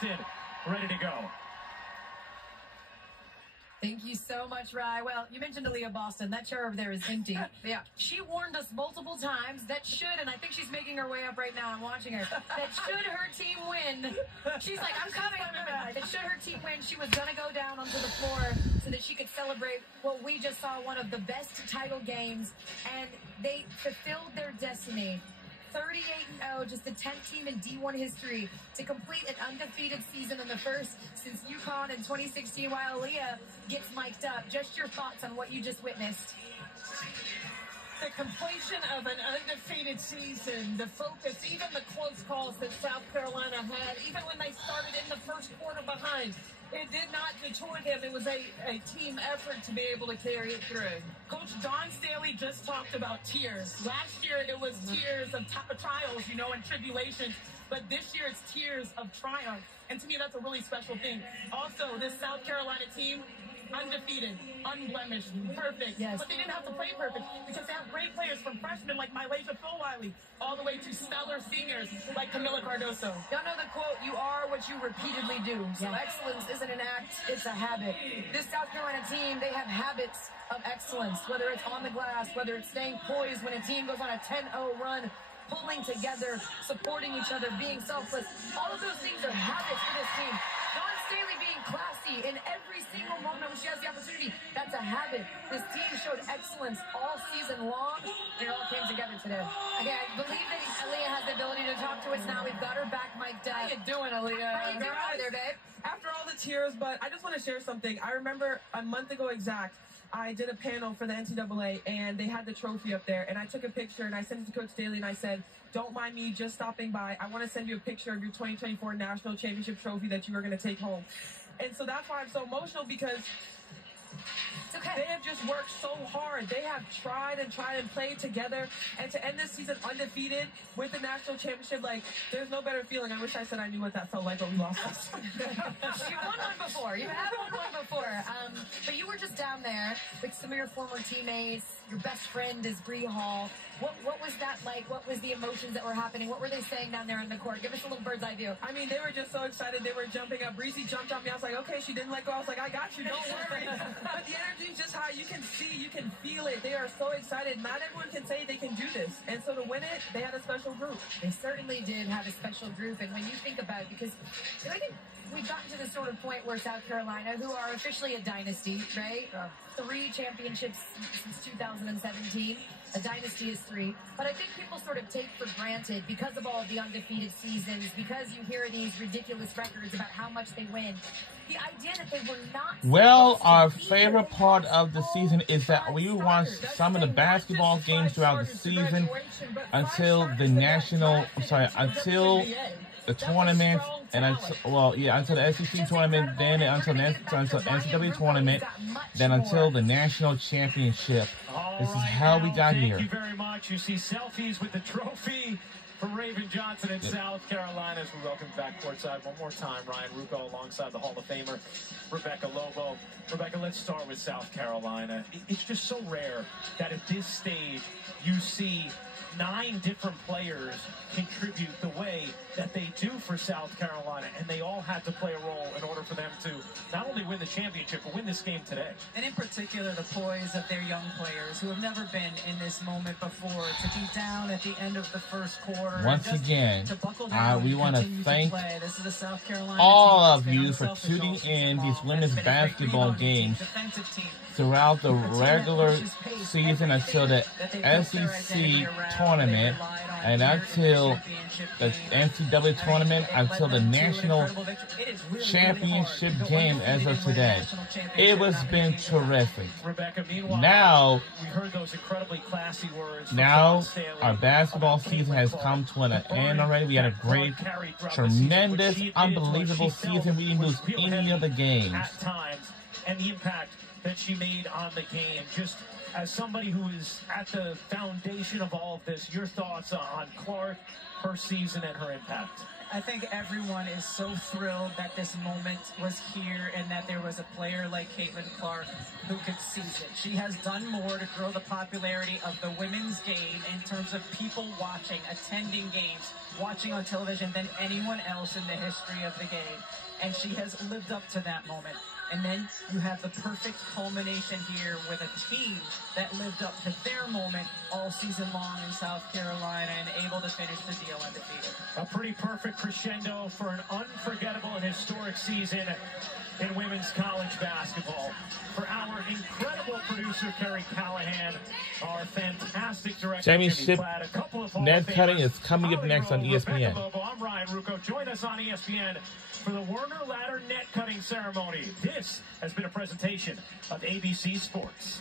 Boston ready to go. Thank you so much, Rye. Well, you mentioned Aaliyah Boston. That chair over there is empty. Yeah. She warned us multiple times that should, and I think she's making her way up right now. I'm watching her. That should her team win, she's like, I'm coming. That should her team win, she was going to go down onto the floor so that she could celebrate what we just saw, one of the best title games, and they fulfilled their destiny. 38-0, just the 10th team in D1 history to complete an undefeated season in the first since UConn in 2016 while Aaliyah gets mic'd up. Just your thoughts on what you just witnessed. The completion of an undefeated season, the focus, even the close calls that South Carolina had, even when they started in the first quarter behind, it did not deter them. It was a team effort to be able to carry it through. Coach Dawn Staley just talked about tears. Last year, it was tears of trials, you know, and tribulations. But this year, it's tears of triumph. And to me, that's a really special thing. Also, this South Carolina team, undefeated, unblemished, perfect. Yes. But they didn't have to play perfect because they have great players from freshmen like Mylasia Philwiley all the way to stellar seniors like Camila Cardoso. Y'all know the quote, you are what you repeatedly do. So excellence isn't an act, it's a habit. This South Carolina team, they have habits of excellence, whether it's on the glass, whether it's staying poised when a team goes on a 10-0 run, pulling together, supporting each other, being selfless. All of those things are habits for this team. Dawn Staley being classy in every single moment when she has the opportunity, that's a habit. This team showed excellence all season long, and it all came together today. Okay, I believe that Aaliyah has the ability to talk to us now. We've got her back mic'd up. How you doing, Aaliyah? How you doing over there, babe? After all the tears, but I just want to share something. I remember a month ago exact, I did a panel for the NCAA, and they had the trophy up there, and I took a picture, and I sent it to Coach Staley, and I said, don't mind me just stopping by. I want to send you a picture of your 2024 National Championship trophy that you were going to take home. And so that's why I'm so emotional, because they have just worked so hard. They have tried and played together. And to end this season undefeated with the national championship, like, there's no better feeling. I wish I said I knew what that felt like, but we lost this. You won one before. You have won one before. But you were just down there with some of your former teammates. Your best friend is Bree Hall. What was that like? What was the emotions that were happening? What were they saying down there on the court? Give us a little bird's eye view. I mean, they were just so excited. They were jumping up. Breezy jumped on me. I was like, okay, she didn't let go. I was like, I got you. Don't worry. But the energy is just high. You can see, you can feel it. They are so excited. Not everyone can say they can do this. And so to win it, they had a special group. They certainly did have a special group. And when you think about it, because I think we've gotten to this sort of point where South Carolina, who are officially a dynasty, right? 3 championships since 2017. A dynasty is 3. But I think people sort of take for granted, because of all the undefeated seasons, because you hear these ridiculous records about how much they win, the idea that they were not... Well, our favorite part of the season is that we watch some of the basketball games throughout the season until the the tournament, and until the SEC tournament, then until the NCAA tournament, then until the national championship. This is how we got here. Thank you very much. You see selfies with the trophy for Raven Johnson in South Carolina as we welcome back courtside one more time. Ryan Ruocco alongside the Hall of Famer Rebecca Lobo. Rebecca, let's start with South Carolina. It's just so rare that at this stage you see 9 different players contribute the way that they do for South Carolina, and they all had to play a role in order for them to not only win the championship, but win this game today. And in particular, the poise of their young players who have never been in this moment before, to be down at the end of the first quarter. Once again, we want to thank this is the South Carolina all team. of you for tuning in these women's basketball games throughout the regular season until the SEC tournament, and until the NCAA tournament, until the national championship game as of today. It has been terrific. Now, our basketball season has come to an end already. We had a great, tremendous, unbelievable season. We didn't lose any of the games. At times, and the impact that she made on the game. Just as somebody who is at the foundation of all of this, your thoughts on Clark, her season, and her impact? I think everyone is so thrilled that this moment was here and that there was a player like Caitlin Clark who could seize it. She has done more to grow the popularity of the women's game in terms of people watching, attending games, watching on television than anyone else in the history of the game. And she has lived up to that moment. And then you have the perfect culmination here with a team that lived up to their moment all season long in South Carolina and able to finish the deal undefeated. A pretty perfect crescendo for an unforgettable and historic season in women's college basketball. For our incredible producer, Kerry Callahan, our fantastic director, Championship Platt, a couple of net cutting is coming up next on ESPN. Rebecca Lobo, I'm Ryan Ruocco. Join us on ESPN for the Werner Ladder net cutting ceremony. This has been a presentation of ABC Sports.